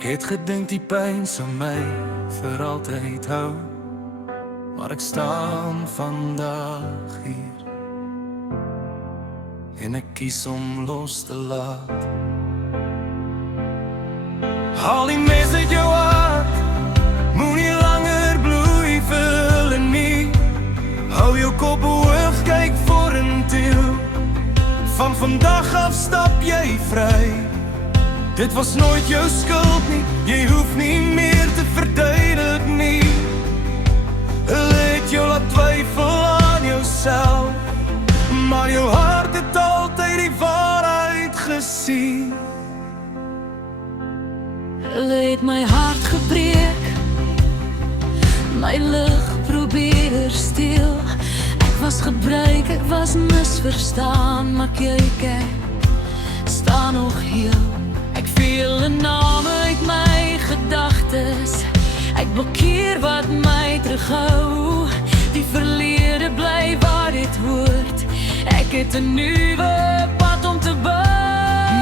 Ek het gedink die pyn sou my vir altyd hou, maar ek staan vandag hier en ek kies om los te laat. Haal die mes uit jou hart, moenie langer bloei vir en nie. Hou jou kop hoog, kyk vorentoe. Van vandag af stap jy vry. Dit was nooit jou skuld nie, jy hoef nie meer te verduidelik nie. Hulle het jou laat twyfel aan jouself, maar jou hart het altyd die waarheid gesien. Hulle het my hart gebreek, my lig probeer steel. Ek was gebruik, ek was misverstaan, maar kyk, ek staan nog heel. Ek vele name uit my gedagtes, ek blokkeer wat my terughou. Die verlede bly waar dit hoort, ek het 'n nuwe pad om te bou.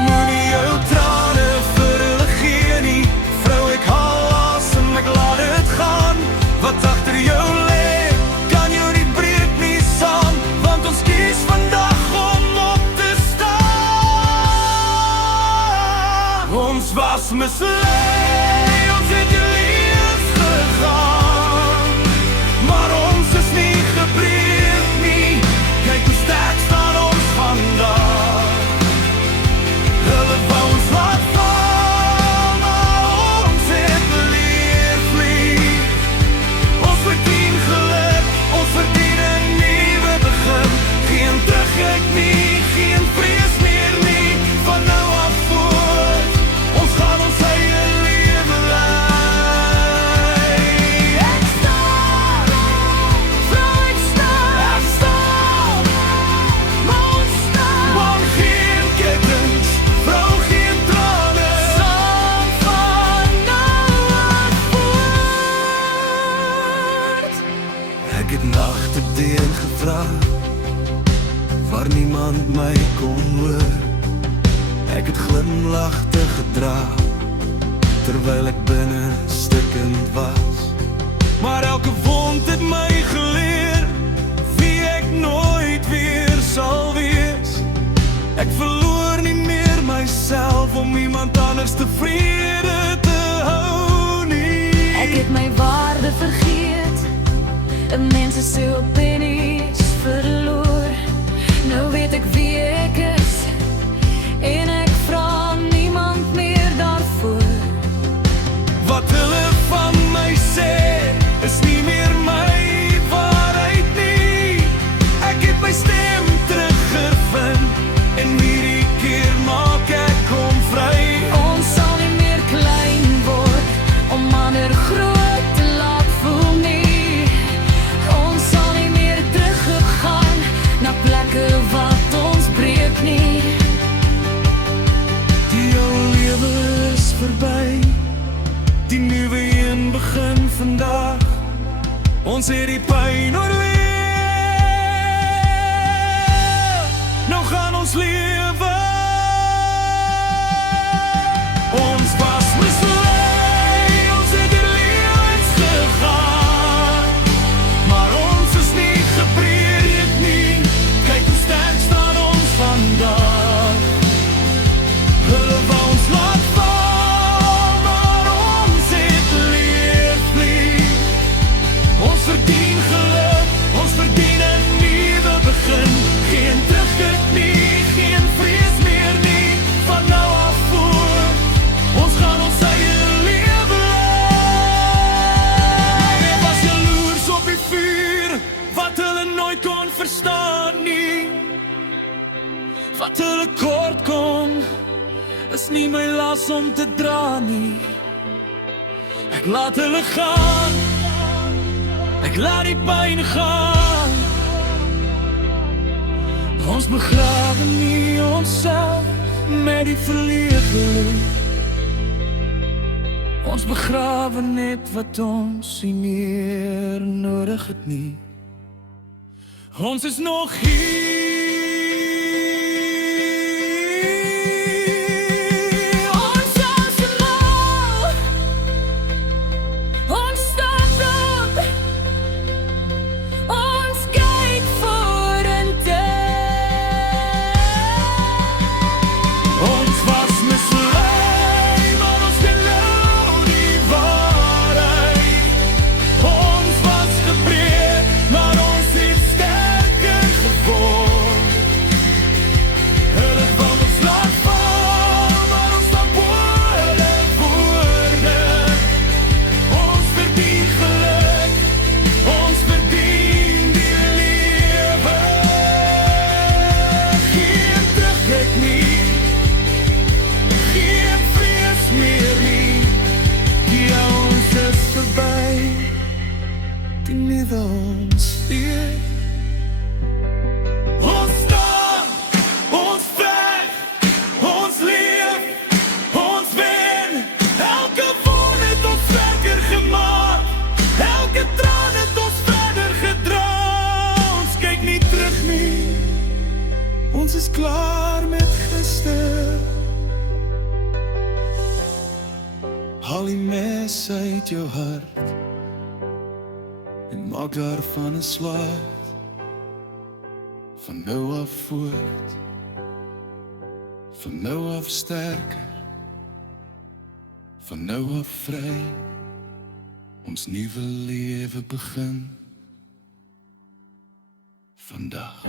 Moenie jou trane vir hulle gee nie, vrou, ek haal asem, ek laat dit gaan. Wat agter jou lê, kan jou nie breek nie saam, want ons kies vandag om op te staan. Ons was mislei, ons het jaloers gegaan, maar ons is nie gebreek nie. Kyk hoe sterk staan ons vandag. Hulle wou ons laat val, maar ons het leer vlieg. Ons verdien geluk, ons verdien 'n nuwe begin. Geen terugkyk nie, geen vrees meer nie. Van nou af voort, ons gaan ons eie lewe lei. Ek staan, vrou, ek staan, maar ons staan. Want geen ketens, vrou, geen trane, saam van nou af voort. Ek het nagte deur gevra, waar niemand my kon hoor. Ek het glimlagte gedra, terwyl ek binne stikkend was. Maar elke wond het my geleer, wie ek nooit weer sal wees. Ek verloor nie meer myself, om iemand anders tevrede te hou nie. Ek het my waarde vergeet, 'n mens se opinies verloor. Nou weet ek wie ek is, en ek vra niemand meer daarvoor. Wat hulle van my sê, is nie meer my waarheid nie. Ek het my stem teruggevind, en hierdie keer maak ek hom vry. Ons sal nie meer klein word, om ander groot te laat voel nie. Ons sal nie meer teruggegaan, na plekke wat ons breek nie. Die ou lewe is verby, die nuwe een begin vandag. Ons het die pyn oorleef, nou gaan ons lewe. Ons was mislei, ons het hier lewens gegaan, maar ons is nie gebreek nie. Kyk hoe sterk staan ons vandag. Hulle wou ons laat val, maar ons het leer vlieg. Ons verdien geluk, ons verdien 'n nuwe begin. Geen terugkyk nie, geen vrees meer nie. Van nou af voort, ons gaan ons eie lewe lei. Ek was jaloers op die vuur, wat hulle nooit kon verstaan nie. Wat hulle kort kom, is nie my las om te dra nie. Ek laat hulle gaan, ek laat die pyn gaan. Ons begrawe nie onsself met die verlede. Ons begrawe net wat ons nie meer nodig het nie. Ons is nog hier. Ons is klaar met gister. Haal die mes uit jou hart en maak daarvan 'n swaard. Van nou af voort, van nou af sterker, van nou af vry. Ons nuwe lewe begin vandag.